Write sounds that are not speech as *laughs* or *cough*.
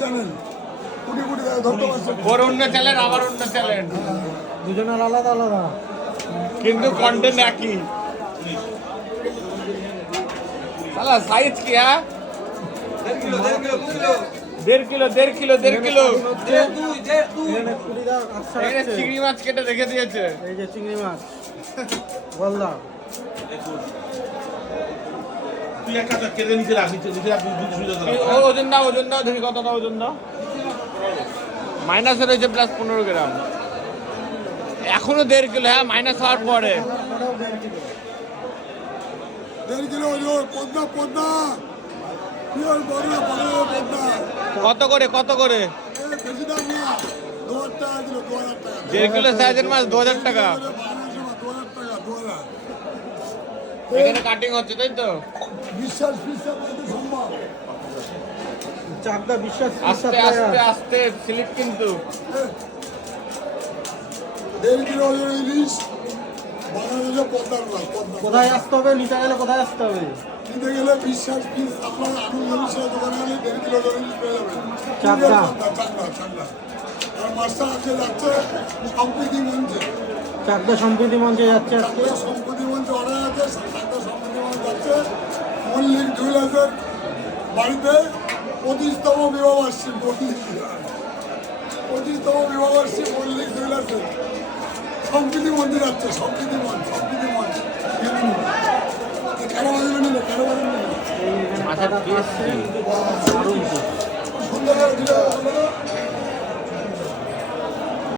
Channel crore crore ওর অন্য channel আবার অন্য চ্যানেল দুজনের আলাদা আলাদা। কিন্তু কন্টেন্ট একই। সালা সাইজ কি হ্যাঁ? দেড় কিলো দেড় কিলো দেড় কিলো। চিংড়ি মাছ কেটে রেখে দিয়েছে। এই যে চিংড়ি মাছ। গলদা *laughs* তুই একটা কেটে নিচে রাখ নিচে নিচে রাখ দুধ সুবিধা ও ওজন দাও ওজন দাও দেখি কতটা ওজন দাও। মাইনাস রয়েছে প্লাস পনেরো গ্রাম। এখনও দেড় কিলো হ্যাঁ মাইনাস হওয়ার পরে। দেড় কিলো ওজন পদ্মা পদ্মা। কত করে কত করে? দেড় কিলো সাইজের মাছ দু হাজার টাকা দু হাজার টাকা দু হাজার এখানে কাটিং হচ্ছে তাই তো? বিশ্বাস বিশ্বাস করতে সম্ভব। চাকদা বিশ্বাস আস্তে আস্তে আস্তে স্লিপ কিন্তু। ইলিশ বাংলাদেশে পদ্মার কোথায় আসতে হবে? নিতে গেলে কোথায় আসতে হবে? কিনতে গেলে বিশ্বাস পিস আপনার আনন্দ বিষয়ে দোকানে গেলে দেড় কিলো ওজন পেয়ে যাবেন। চাকদা। চাকদা চাকদা আর মাছটা আজকে যাচ্ছে সম্প্রীতি মঞ্চে। চাকদা সম্প্রীতি মঞ্চে যাচ্ছে আজকে। সম্প্রীতি আছে চাকদা সম্প্রীতি মঞ্চ যাচ্ছে মল্লিক জুয়েলার্সের বাড়িতে পঁচিশতম বিবাহবার্ষিক মল্লিক পঁচিশতম বিবাহবার্ষিক মল্লিক জুয়েলার্সের সম্প্রীতি মঞ্চে যাচ্ছে সম্প্রীতি মঞ্চ সম্প্রীতি মঞ্চ। কেন বাজবে না? কেন না। সুন্দর